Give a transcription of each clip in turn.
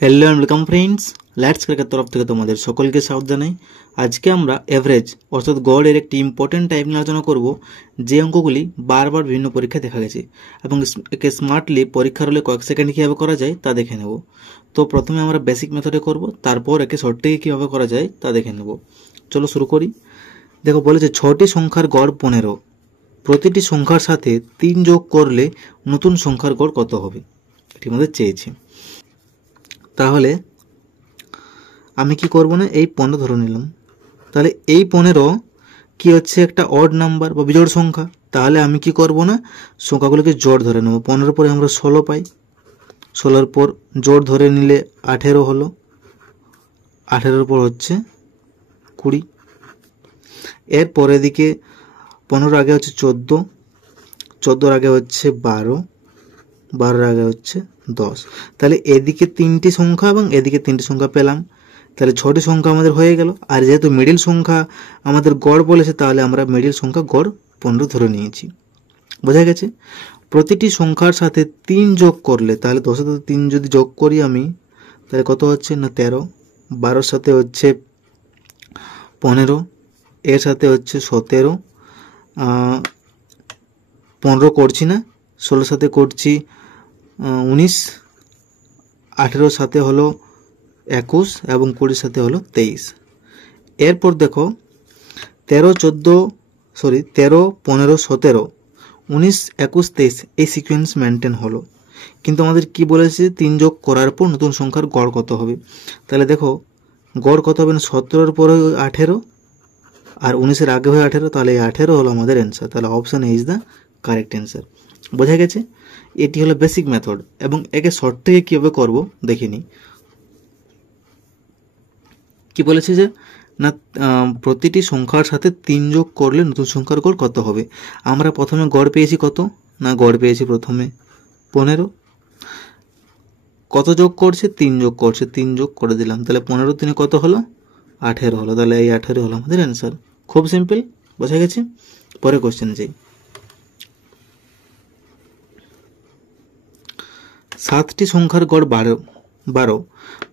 Hello and welcome friends let's cricket तरफ থেকে তোমাদের সকলকে স্বাগত জানাই। আজকে আমরা এভারেজ অর্থাৎ গড়ের একটি ইম্পর্টেন্ট টাইপ নিয়ে আলোচনা করব যে অঙ্কগুলি বারবার বিভিন্ন পরীক্ষায় দেখা গেছে এবং একে স্মার্টলি পরীক্ষার হলে কয়েক সেকেন্ডে কিভাবে করা যায় তা দেখে নেব। তো প্রথমে আমরা বেসিক মেথডে করব, তারপর একে শর্টে কিভাবে করা যায় তা দেখে নেব। চলো শুরু করি। দেখো বলেছে 6টি সংখ্যার গড় 15, প্রতিটি সংখ্যার সাথে 3 যোগ করলে নতুন সংখ্যার গড় কত হবে, এটি আমাদের চেয়েছে। তাহলে আমি কি করব না, এই 15 ধরে নিলাম। তাহলে এই 15 কি হচ্ছে একটা অড নাম্বার বা বিজোড় সংখ্যা। তাহলে আমি কি করব না, সংখ্যাগুলোকে জোড় ধরে নেব। 15 পরে আমরা 16 পাই, 16 পর জোড় ধরে নিলে 18 হলো, 18 পর হচ্ছে 20। এর পরে দিকে 15 আগে হচ্ছে 14, 14 আগে হচ্ছে 12, 12 আগে হচ্ছে 10। তাহলে এদিকে 3টি সংখ্যা এবং এদিকে 3টি সংখ্যা পেলাম। তাহলে 6টি সংখ্যা আমাদের হয়ে গেল। আর যেহেতু মিডিল সংখ্যা আমাদের গড় বলেছে, তাহলে আমরা মিডিল সংখ্যা গড় 15 ধরে নিয়েছি। বোঝা গেছে? প্রতিটি সংখ্যার সাথে 3 যোগ করলে, তাহলে 10 সাথে 3 যদি যোগ করি আমি, তাহলে কত হচ্ছে না 13, 12 সাথে হচ্ছে 15, এর সাথে হচ্ছে 17, 15 করছি না, 16 সাথে করছি 19, 18 সাথে হলো 21 এবং 20 সাথে হলো 23। এরপর দেখো 13, 15, 17, 19, 21, 23 এই সিকোয়েন্স মেনটেন হলো। কিন্তু আমাদের কি বলেছে, 3 যোগ করার পর নতুন সংখ্যার গড় কত হবে। তাহলে দেখো গড় কত হবে না, 17 পরে 18 আর 19 আগে হয় 18, তাহলে এই 18 হলো আমাদের অ্যান্সার। তাহলে option A is the correct answer. বোঝা গেছে? এটি হলো বেসিক মেথড এবং একে শর্ট থেকে কীভাবে করব দেখিনি। কি বলেছে যে না, প্রতিটি সংখ্যার সাথে 3 যোগ করলে নতুন সংখ্যার গড় কত হবে। আমরা প্রথমে গড় পেয়েছি কত না, গড় পেয়েছি প্রথমে 15, কত যোগ করছে 3 যোগ করছে, 3 যোগ করে দিলাম। তাহলে 15 3 কত হলো 18 হলো। তাহলে এই 18 হলো আমাদের অ্যান্সার। খুব সিম্পল। বোঝা গেছে? পরে কোশ্চেন যাই। 7টি সংখ্যার গড় 12,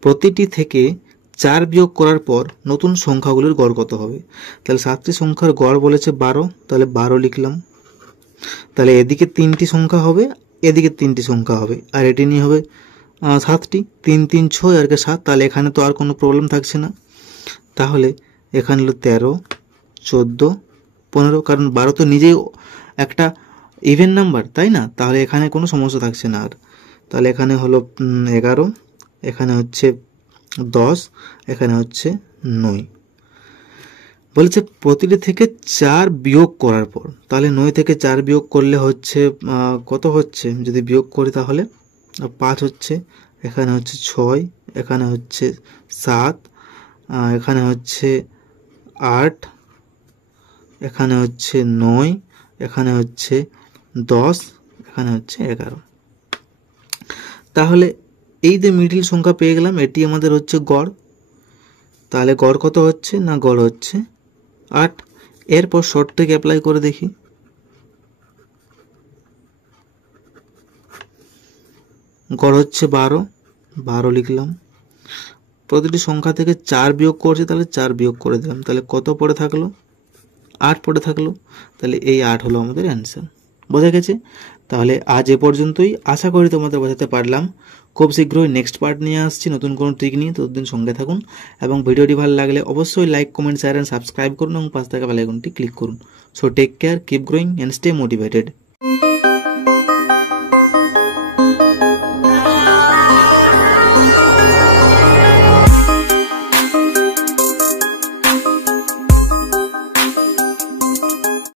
প্রতিটি থেকে 4 বিয়োগ করার পর নতুন সংখ্যাগুলোর গড় কত হবে। তাহলে 7টি সংখ্যার গড় বলেছে 12, তাহলে 12 লিখলাম। তাহলে এদিকে 3টি সংখ্যা হবে, এদিকে 3টি সংখ্যা হবে, আর এটি নিয়ে হবে 7টি, 3 3 6 আর 7। তাহলে এখানে তো আর কোনো প্রবলেম থাকছে না। তাহলে এখানে হলো 13, 14, 15, কারণ 12 তো নিজেই একটা ইভেন নাম্বার, তাই না? তাহলে এখানে কোনো সমস্যা থাকছে না আর। তাহলে এখানে হলো 11, এখানে হচ্ছে 10, এখানে হচ্ছে 9। বলেছে প্রতিটি থেকে 4 বিয়োগ করার পর, তাহলে 9 থেকে 4 বিয়োগ করলে হচ্ছে কত হচ্ছে, যদি বিয়োগ করি তাহলে 5 হচ্ছে, এখানে হচ্ছে 6, এখানে হচ্ছে 7, এখানে হচ্ছে 8, এখানে হচ্ছে 9, এখানে হচ্ছে 10, এখানে হচ্ছে 11। তাহলে এই যে মিডিল সংখ্যা পেয়ে গেলাম, এটি আমাদের হচ্ছে গড়। তাহলে গড় কত হচ্ছে না, গড় হচ্ছে 8। এরপর শর্ট থেকে অ্যাপ্লাই করে দেখি। গড় হচ্ছে 12 লিখলাম। প্রতিটি সংখ্যা থেকে 4 বিয়োগ করছে, তাহলে 4 বিয়োগ করে দিলাম। তাহলে কত পড়ে থাকলো, 8 পড়ে থাকলো। তাহলে এই 8 হলো আমাদের অ্যান্সার। বোঝা গেছে? তাহলে আজ এ পর্যন্তই। আশা করি তোমাদের বোঝাতে পারলাম। খুব শীঘ্রই নেক্সট পার্ট নিয়ে আসছি নতুন কোনো ট্রিক নিয়ে। ততদিন সঙ্গে থাকুন এবং ভিডিওটি ভালো লাগলে অবশ্যই like, comment, share and subscribe করুন এবং পাশে থাকা বেল আইকনটি ক্লিক করুন। So take care, keep growing and stay motivated.